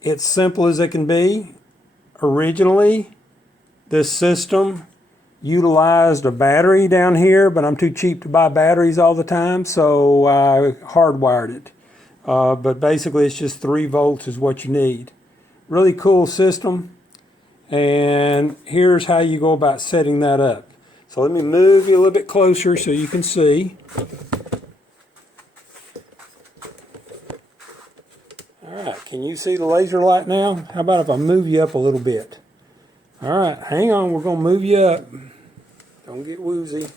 It's simple as it can be. Originally, this system utilized a battery down here, but I'm too cheap to buy batteries all the time, so I hardwired it. But basically, it's just 3 volts is what you need. really cool system. And here's how you go about setting that up. So let me move you a little bit closer so you can see. Alright, can you see the laser light now? How about if I move you up a little bit? Alright, hang on, we're going to move you up. Don't get woozy.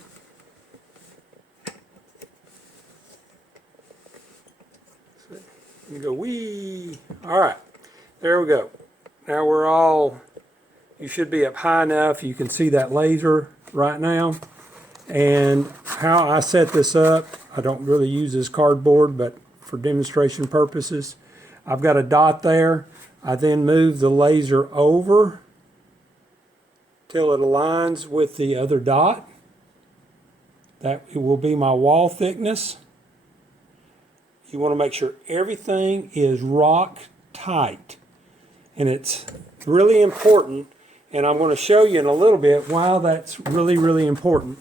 You go wee. Alright, there we go. Now you should be up high enough you can see that laser right now. And how I set this up, I don't really use this cardboard, but for demonstration purposes, I've got a dot there. I then move the laser over till it aligns with the other dot. That will be my wall thickness. You want to make sure everything is rock tight. And it's really important, and I'm going to show you in a little bit why that's really, really important.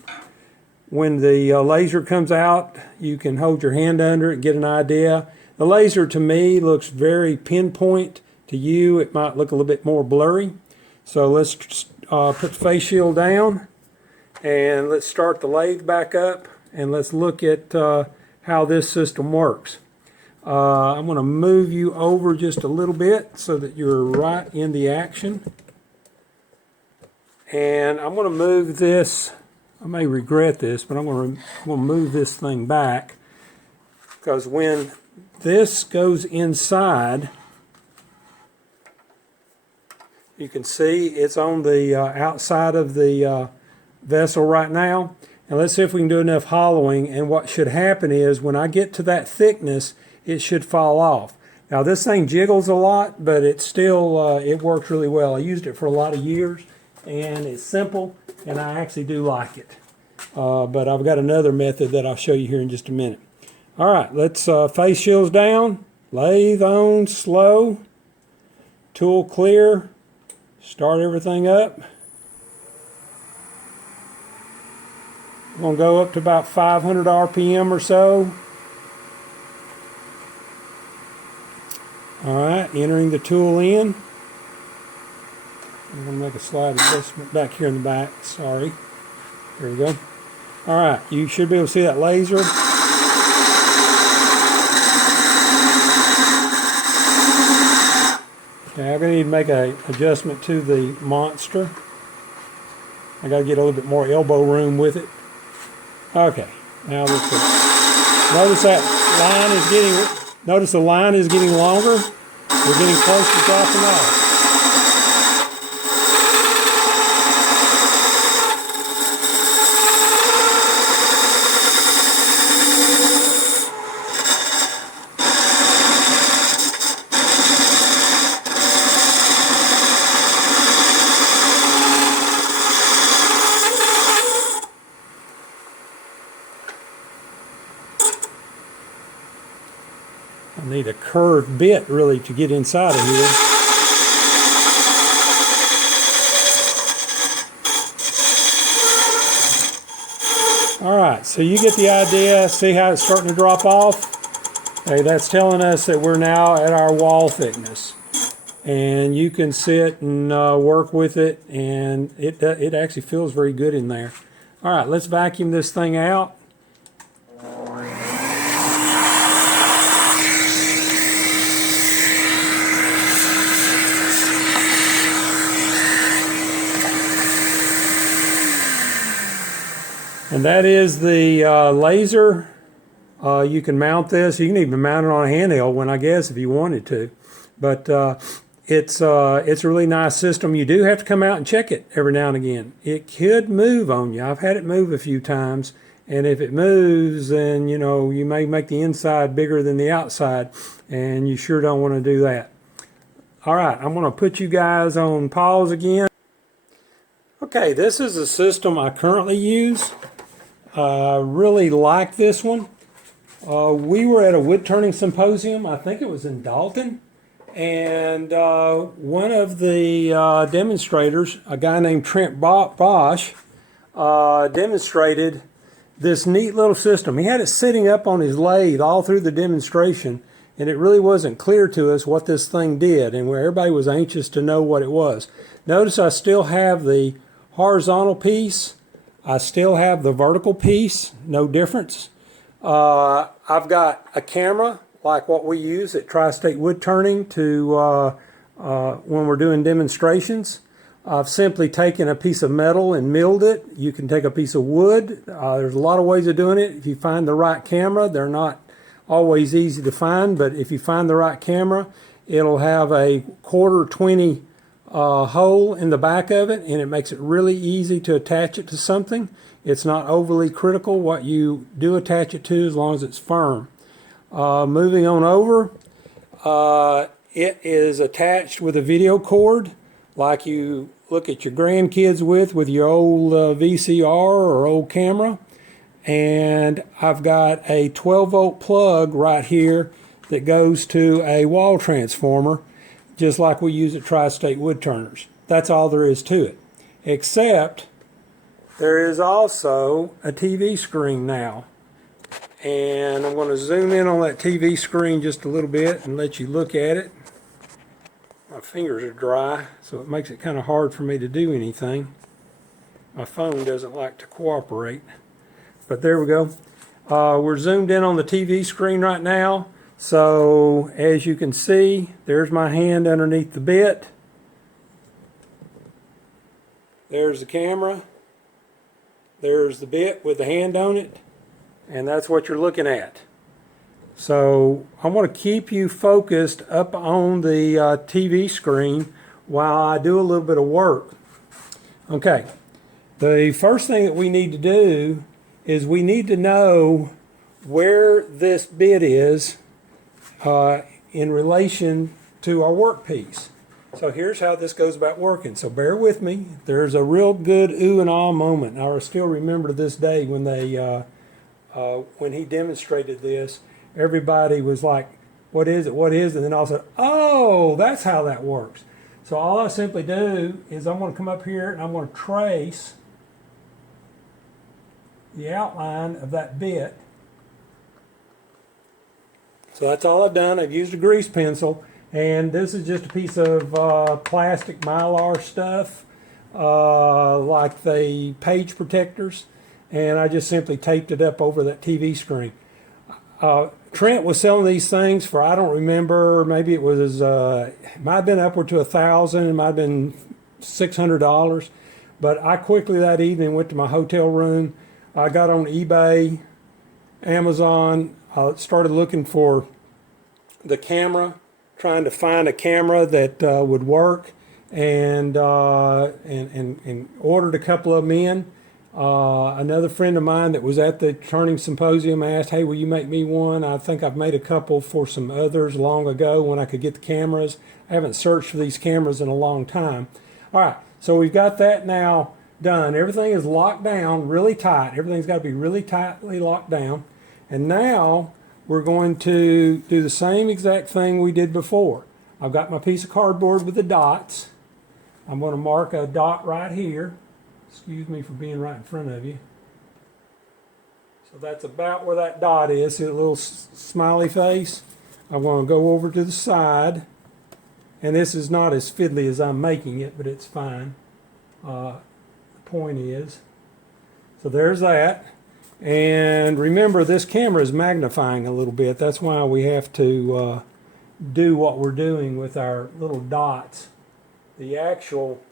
When the laser comes out, you can hold your hand under it and get an idea. The laser to me looks very pinpoint. To you, it might look a little bit more blurry. So let's put the face shield down, and let's start the lathe back up, and let's look at how this system works. I'm going to move you over just a little bit so that you're right in the action. And I'm going to move this. I may regret this, but I'm going to move this thing back, because when this goes inside, you can see it's on the outside of the vessel right now. And let's see if we can do enough hollowing. And what should happen is when I get to that thickness, it should fall off. Now this thing jiggles a lot, but it still it works really well. I used it for a lot of years, and it's simple, and I actually do like it. But I've got another method that I'll show you here in just a minute. All right, let's face shields down, lathe on slow, tool clear, start everything up. We're going to go up to about 500 RPM or so. All right, entering the tool in. I'm going to make a slight adjustment back here in the back. Sorry. There we go. All right, you should be able to see that laser. Okay, I'm going to need to make an adjustment to the monster. I got to get a little bit more elbow room with it. Okay, now let's go. Notice that line is getting. Notice the line is getting longer. We're getting close to dropping off. I need a curved bit really to get inside of here. Alright, so you get the idea. See how it's starting to drop off? Okay, that's telling us that we're now at our wall thickness. And you can sit and work with it, and it actually feels very good in there. Alright, let's vacuum this thing out. And that is the laser. You can mount this. You can even mount it on a handheld one, I guess, if you wanted to. But it's a really nice system. You do have to come out and check it every now and again. It could move on you. I've had it move a few times. And if it moves, then, you know, you may make the inside bigger than the outside. And you sure don't want to do that. All right, I'm going to put you guys on pause again. Okay, this is the system I currently use. Really like this one. We were at a wood turning symposium, I think it was in Dalton, and one of the demonstrators, a guy named Trent Bosch, demonstrated this neat little system. He had it sitting up on his lathe all through the demonstration, and it really wasn't clear to us what this thing did, and where everybody was anxious to know what it was. Notice I still have the horizontal piece. I still have the vertical piece, no difference. I've got a camera like what we use at Tri-State Wood Turning to when we're doing demonstrations. I've simply taken a piece of metal and milled it. You can take a piece of wood. There's a lot of ways of doing it. If you find the right camera, they're not always easy to find, but if you find the right camera, it'll have a 1/4-20 hole in the back of it, and it makes it really easy to attach it to something. It's not overly critical what you do attach it to, as long as it's firm. Moving on over, it is attached with a video cord like you look at your grandkids with your old VCR or old camera. And I've got a 12-volt plug right here that goes to a wall transformer, just like we use at Tri-State Woodturners. That's all there is to it. Except there is also a TV screen now. And I'm going to zoom in on that TV screen just a little bit and let you look at it. My fingers are dry, so it makes it kind of hard for me to do anything. My phone doesn't like to cooperate. But there we go. We're zoomed in on the TV screen right now. So as you can see, there's my hand underneath the bit. There's the camera. There's the bit with the hand on it. And that's what you're looking at. So I want to keep you focused up on the TV screen while I do a little bit of work. Okay, the first thing that we need to do is we need to know where this bit is in relation to our workpiece. So here's how this goes about working. So bear with me. There's a real good ooh and ah moment. I still remember this day when they when he demonstrated this. Everybody was like, what is it, what is it? And then all of a sudden, oh, that's how that works. So all I simply do is I'm going to come up here and I'm going to trace the outline of that bit. So that's all I've done. I've used a grease pencil, and this is just a piece of plastic mylar stuff, like the page protectors, and I just simply taped it up over that TV screen. Trent was selling these things for, I don't remember, maybe it was, might have been upward to $1,000, it might have been $600, but I quickly that evening went to my hotel room. I got on eBay, Amazon, started looking for the camera, trying to find a camera that would work, and ordered a couple of them in. Another friend of mine that was at the turning symposium asked, hey, will you make me one? I think I've made a couple for some others long ago when I could get the cameras. I haven't searched for these cameras in a long time. All right, so we've got that now done. Everything is locked down really tight. Everything's got to be really tightly locked down. And now we're going to do the same exact thing we did before. I've got my piece of cardboard with the dots. I'm going to mark a dot right here. Excuse me for being right in front of you. So that's about where that dot is. See that little smiley face? I'm going to go over to the side. And this is not as fiddly as I'm making it, but it's fine. The point is, so there's that. And remember, this camera is magnifying a little bit. That's why we have to do what we're doing with our little dots. The actual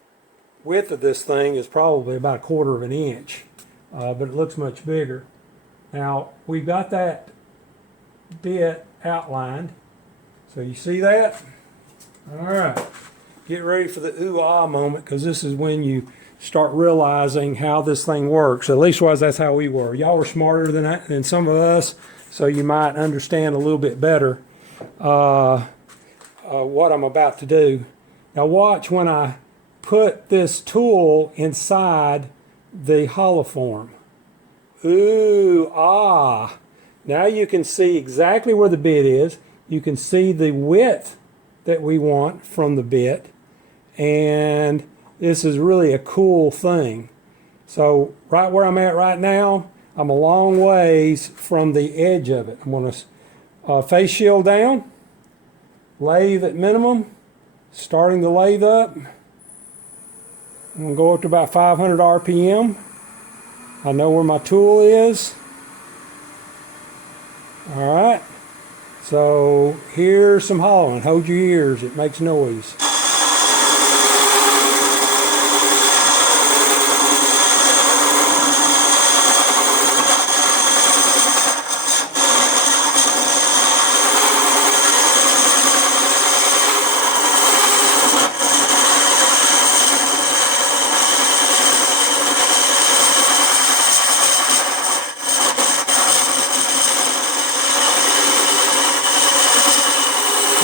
width of this thing is probably about 1/4 of an inch, but it looks much bigger. Now, we've got that bit outlined. So you see that? All right. Get ready for the ooh-ah moment, because this is when you start realizing how this thing works. At least that's how we were. Y'all were smarter than some of us, so you might understand a little bit better what I'm about to do. Now watch when I put this tool inside the holoform. Ooh, ah. Now you can see exactly where the bit is. You can see the width that we want from the bit. And this is really a cool thing. So right where I'm at right now, I'm a long ways from the edge of it. I'm going to face shield down, lathe at minimum, starting the lathe up. I'm going to go up to about 500 RPM. I know where my tool is. Alright, so here's some hollowing. Hold your ears, it makes noise.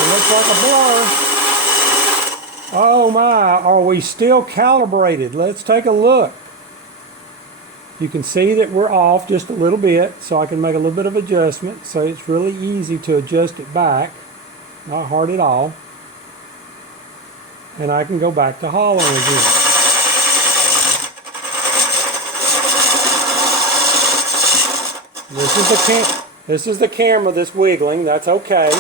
Looks like a blur. Oh my, are we still calibrated? Let's take a look. You can see that we're off just a little bit, so I can make a little bit of adjustment. So it's really easy to adjust it back. Not hard at all. And I can go back to hollowing again. This is the camera that's wiggling. That's okay.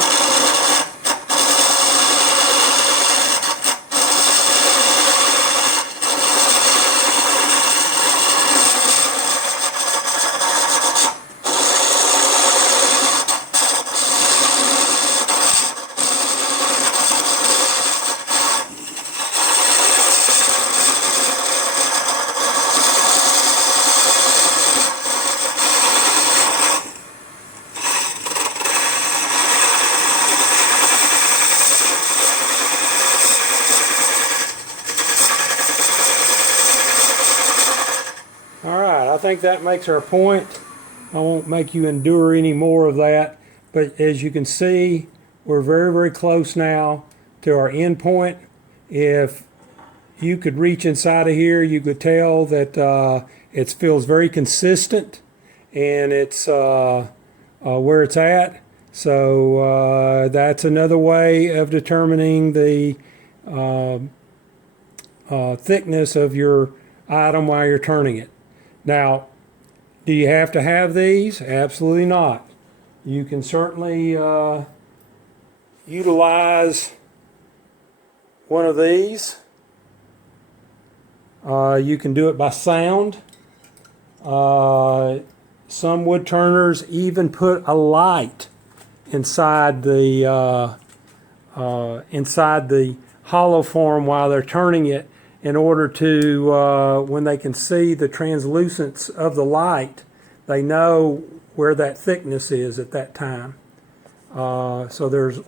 Alright, I think that makes our point. I won't make you endure any more of that, but as you can see, we're very, very close now to our end point. If you could reach inside of here, you could tell that it feels very consistent, and it's where it's at. So that's another way of determining the thickness of your item while you're turning it. Now, do you have to have these? Absolutely not. You can certainly utilize one of these. You can do it by sound. Some wood turners even put a light inside the hollow form while they're turning it, in order to, when they can see the translucence of the light, they know where that thickness is at that time. So there's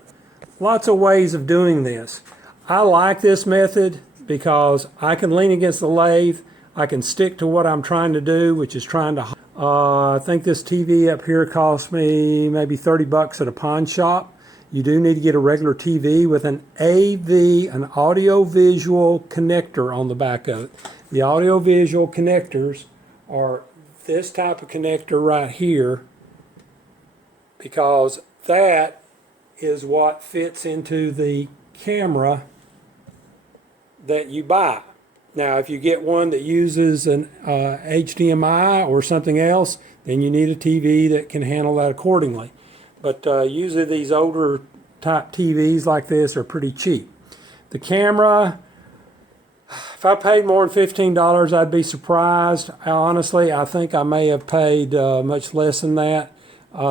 lots of ways of doing this. I like this method because I can lean against the lathe, I can stick to what I'm trying to do, which is trying to... I think this TV up here cost me maybe 30 bucks at a pawn shop. You do need to get a regular TV with an AV, an audio-visual connector on the back of it. The audio-visual connectors are this type of connector right here, because that is what fits into the camera that you buy. Now, if you get one that uses an HDMI or something else, then you need a TV that can handle that accordingly. But usually these older type TVs like this are pretty cheap. The camera, if I paid more than $15, I'd be surprised. Honestly, I think I may have paid much less than that.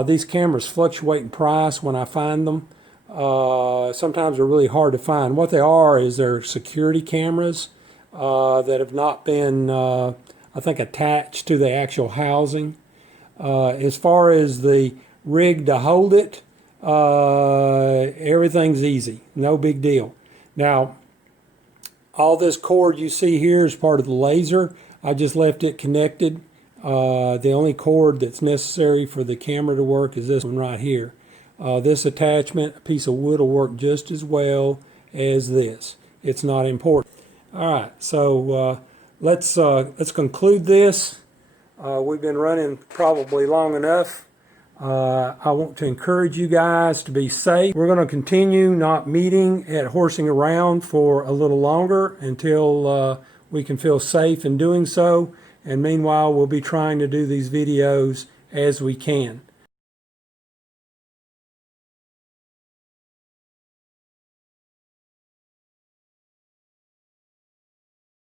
These cameras fluctuate in price when I find them. Sometimes they're really hard to find. What they are is they're security cameras that have not been, I think, attached to the actual housing. As far as the rig to hold it, everything's easy, no big deal. Now, all this cord you see here is part of the laser. I just left it connected. The only cord that's necessary for the camera to work is this one right here. This attachment, a piece of wood, will work just as well as this. It's not important. All right, so let's conclude this. We've been running probably long enough. I want to encourage you guys to be safe. We're going to continue not meeting at horsing around for a little longer until we can feel safe in doing so. And meanwhile, we'll be trying to do these videos as we can.